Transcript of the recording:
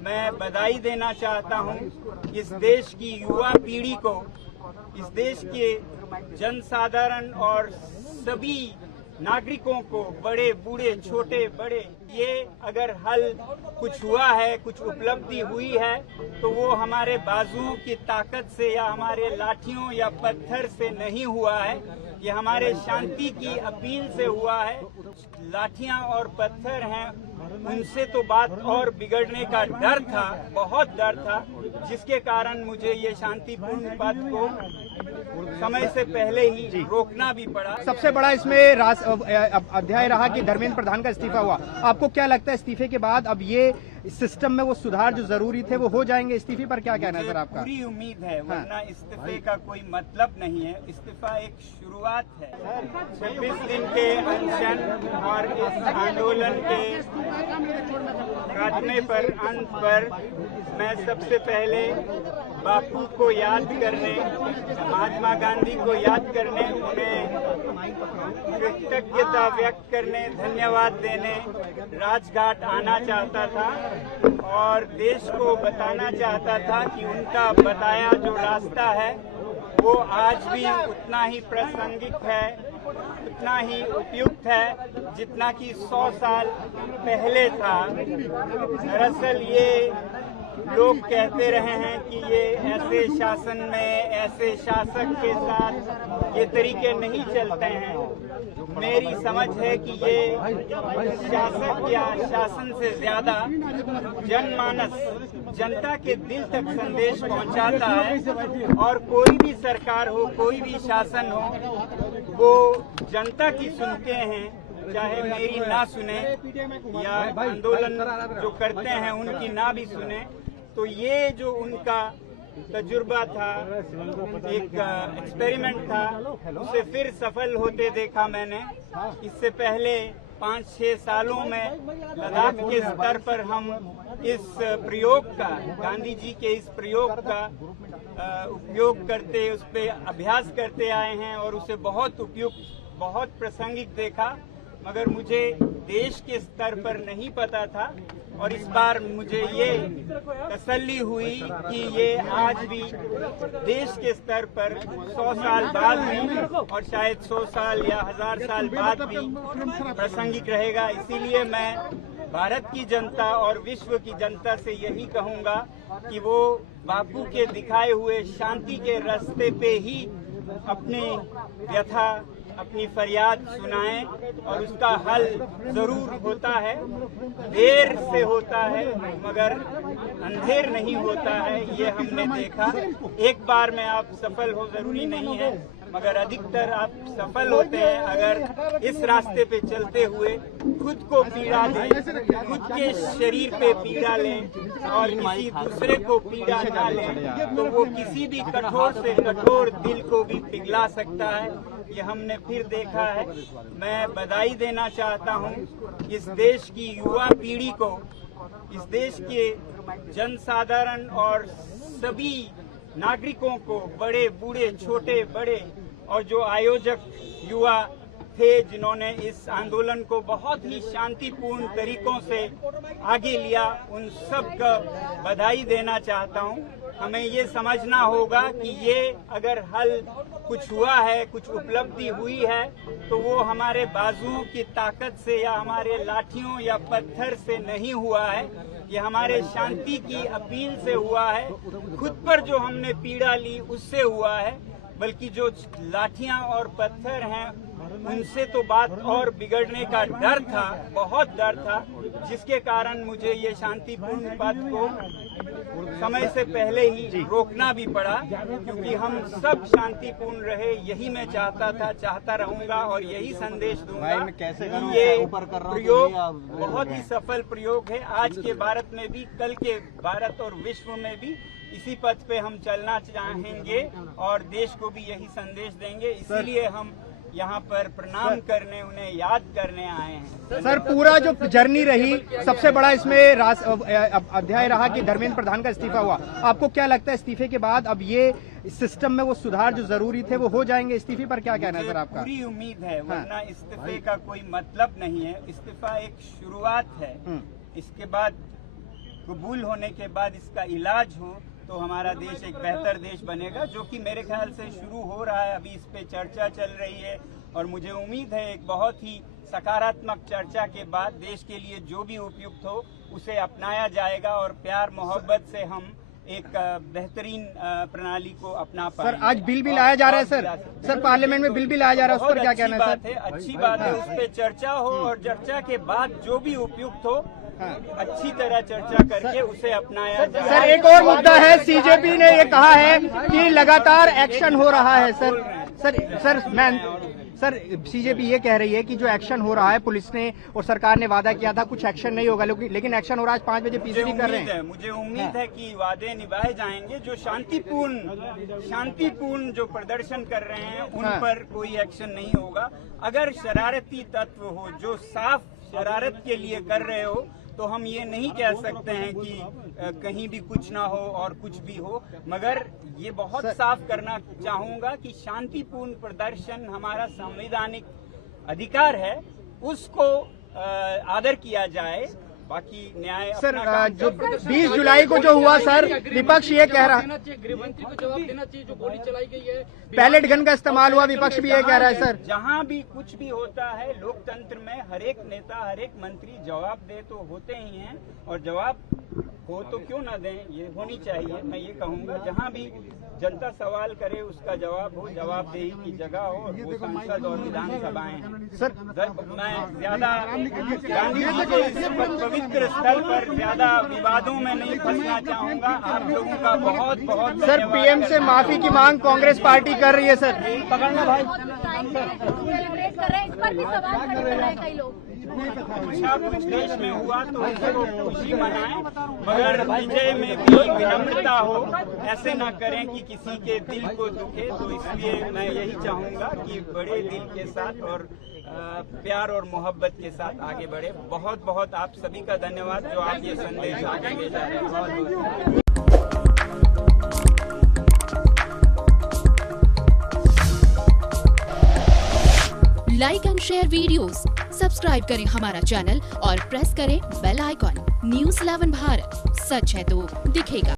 मैं बधाई देना चाहता हूं इस देश की युवा पीढ़ी को, इस देश के जनसाधारण और सभी नागरिकों को, बड़े बूढ़े छोटे बड़े, ये अगर हल कुछ हुआ है, कुछ उपलब्धि हुई है तो वो हमारे बाजुओं की ताकत से या हमारे लाठियों या पत्थर से नहीं हुआ है, ये हमारे शांति की अपील से हुआ है। लाठियां और पत्थर हैं, उनसे तो बात और बिगड़ने का डर था, बहुत डर था, जिसके कारण मुझे ये शांतिपूर्ण पथ को समय से पहले ही रोकना भी पड़ा। सबसे बड़ा इसमें अध्याय रहा कि धर्मेंद्र प्रधान का इस्तीफा हुआ। आपको क्या लगता है इस्तीफे के बाद अब ये सिस्टम में वो सुधार जो जरूरी थे वो हो जाएंगे? इस्तीफे पर क्या कहना है सर आपका? पूरी उम्मीद है, वरना इस्तीफे का कोई मतलब नहीं है। इस्तीफा एक शुरुआत है। 26 दिन के अनशन और इस आंदोलन के खात्मे पर, अंत पर, मैं सबसे पहले बापू को याद करने, महात्मा गांधी को याद करने, उन्हें कृतज्ञता व्यक्त करने, धन्यवाद देने राजघाट आना चाहता था और देश को बताना चाहता था कि उनका बताया जो रास्ता है वो आज भी उतना ही प्रासंगिक है, उतना ही उपयुक्त है जितना कि 100 साल पहले था। दरअसल ये लोग कहते रहे हैं कि ये ऐसे शासन में, ऐसे शासक के साथ ये तरीके नहीं चलते हैं। मेरी समझ है कि ये शासक या शासन से ज्यादा जनमानस, जनता के दिल तक संदेश पहुंचाता है और कोई भी सरकार हो, कोई भी शासन हो, वो जनता की सुनते हैं, चाहे मेरी ना सुने या आंदोलन जो करते हैं उनकी ना भी सुने। तो ये जो उनका तजुर्बा था, एक एक्सपेरिमेंट था, उसे फिर सफल होते देखा मैंने। इससे पहले 5-6 सालों में लद्दाख के स्तर पर हम इस प्रयोग का, गांधी जी के इस प्रयोग का उपयोग करते, उस पर अभ्यास करते आए हैं और उसे बहुत उपयुक्त, बहुत प्रासंगिक देखा, मगर मुझे देश के स्तर पर नहीं पता था। और इस बार मुझे ये तसल्ली हुई कि ये आज भी देश के स्तर पर 100 साल बाद भी और शायद 100 साल या 1000 साल बाद भी प्रासंगिक रहेगा। इसीलिए मैं भारत की जनता और विश्व की जनता से यही कहूँगा कि वो बापू के दिखाए हुए शांति के रास्ते पे ही अपनी व्यथा, अपनी फरियाद सुनाएं और उसका हल जरूर होता है। देर से होता है मगर अंधेर नहीं होता है, ये हमने देखा। एक बार में आप सफल हो जरूरी नहीं है, मगर अधिकतर आप सफल होते हैं अगर इस रास्ते पे चलते हुए खुद को पीड़ा दें, खुद के शरीर पे पीड़ा लें और किसी दूसरे को पीड़ा ना लें, तो वो किसी भी कठोर से कठोर दिल को भी पिघला सकता है। ये हमने फिर देखा है। मैं बधाई देना चाहता हूं इस देश की युवा पीढ़ी को, इस देश के जनसाधारण और सभी नागरिकों को, बड़े बूढ़े छोटे बड़े, और जो आयोजक युवा थे जिन्होंने इस आंदोलन को बहुत ही शांतिपूर्ण तरीकों से आगे लिया, उन सब का बधाई देना चाहता हूं। हमें ये समझना होगा कि ये अगर हल कुछ हुआ है, कुछ उपलब्धि हुई है तो वो हमारे बाजुओं की ताकत से या हमारे लाठियों या पत्थर से नहीं हुआ है, ये हमारे शांति की अपील से हुआ है। खुद पर जो हमने पीड़ा ली उससे हुआ है, बल्कि जो लाठियां और पत्थर हैं उनसे तो बात और बिगड़ने का डर था, बहुत डर था, जिसके कारण मुझे ये शांतिपूर्ण पथ को समय से पहले ही रोकना भी पड़ा, क्योंकि हम सब शांतिपूर्ण रहे, यही मैं चाहता था, चाहता रहूंगा और यही संदेश दूंगा। ये प्रयोग बहुत ही सफल प्रयोग है। आज के भारत में भी, कल के भारत और विश्व में भी इसी पथ पे हम चलना चाहेंगे और देश को भी यही संदेश देंगे। इसीलिए हम यहाँ पर प्रणाम करने, उन्हें याद करने आए हैं। सर, पूरा जो जर्नी रही, सबसे बड़ा इसमें अध्याय रहा कि धर्मेंद्र प्रधान का इस्तीफा हुआ। आपको क्या लगता है इस्तीफे के बाद अब ये सिस्टम में वो सुधार जो जरूरी थे वो हो जाएंगे? इस्तीफे पर क्या कहना है सर आपका? पूरी उम्मीद है, वरना इस्तीफे का कोई मतलब नहीं है। इस्तीफा एक शुरुआत है। इसके बाद कबूल होने के बाद इसका इलाज हो तो हमारा देश एक बेहतर देश बनेगा, जो कि मेरे ख्याल से शुरू हो रहा है। अभी इस पे चर्चा चल रही है और मुझे उम्मीद है एक बहुत ही सकारात्मक चर्चा के बाद देश के लिए जो भी उपयुक्त हो उसे अपनाया जाएगा और प्यार मोहब्बत से हम एक बेहतरीन प्रणाली को अपना पाएंगे। सर आज बिल भी लाया जा रहा है सर पार्लियामेंट में बिल भी लाया जा रहा है, उस पर क्या कहना है सर? अच्छी बात है, उस पर चर्चा हो और चर्चा के बाद जो भी उपयुक्त हो अच्छी तरह चर्चा करके उसे अपनाया जाए। सर एक और मुद्दा है, सीजेपी ने ये कहा है कि लगातार एक्शन हो रहा है सर सीजेपी ये कह रही है कि जो एक्शन हो रहा है, पुलिस ने और सरकार ने वादा किया था कुछ एक्शन नहीं होगा, लेकिन एक्शन हो रहा है। आज 5 बजे पीसीडी कर रहे हैं। मुझे उम्मीद है कि वादे निभाए जाएंगे। जो शांतिपूर्ण जो प्रदर्शन कर रहे हैं उन पर कोई एक्शन नहीं होगा। अगर शरारती तत्व हो जो साफ शरारत के लिए कर रहे हो तो हम ये नहीं कह सकते हैं कि कहीं भी कुछ ना हो और कुछ भी हो, मगर ये बहुत साफ करना चाहूंगा कि शांतिपूर्ण प्रदर्शन हमारा संवैधानिक अधिकार है, उसको आदर किया जाए। बाकी न्याय सर जो 20 जुलाई को जो हुआ सर, विपक्ष ये कह रहा है गृहमंत्री को जवाब देना चाहिए जो गोली चलाई गई है, पैलेट गन का इस्तेमाल हुआ, विपक्ष भी ये कह रहा है सर। जहां भी कुछ भी होता है लोकतंत्र में हर एक नेता हर एक मंत्री जवाब दे तो होते ही हैं, और जवाब हो तो क्यों ना दें, ये होनी चाहिए। मैं ये कहूंगा जहां भी जनता सवाल करे उसका जवाब हो, जवाबदेही की जगह हो, और वो संसद और विधानसभाएं हैं। सर मैं ज्यादा गांधी जी के इस पवित्र स्थल पर ज्यादा विवादों में नहीं फंसना चाहूंगा। आप लोगों का बहुत बहुत सर पीएम से माफी की मांग कांग्रेस पार्टी कर रही है सर। पकड़ना भाई। कुछ देश में हुआ तो उसको खुशी मनाएं, मगर विजय में भी विनम्रता हो, ऐसे ना करें कि किसी के दिल को दुखे। तो इसलिए मैं यही चाहूंगा कि बड़े दिल के साथ और प्यार और मोहब्बत के साथ आगे बढ़े। बहुत बहुत आप सभी का धन्यवाद जो आप ये संदेश आगे ले जा रहे हैं। बहुत बहुत like and share videos, subscribe करें हमारा चैनल और प्रेस करें बेल आइकॉन। न्यूज़ 11 भारत, सच है तो दिखेगा।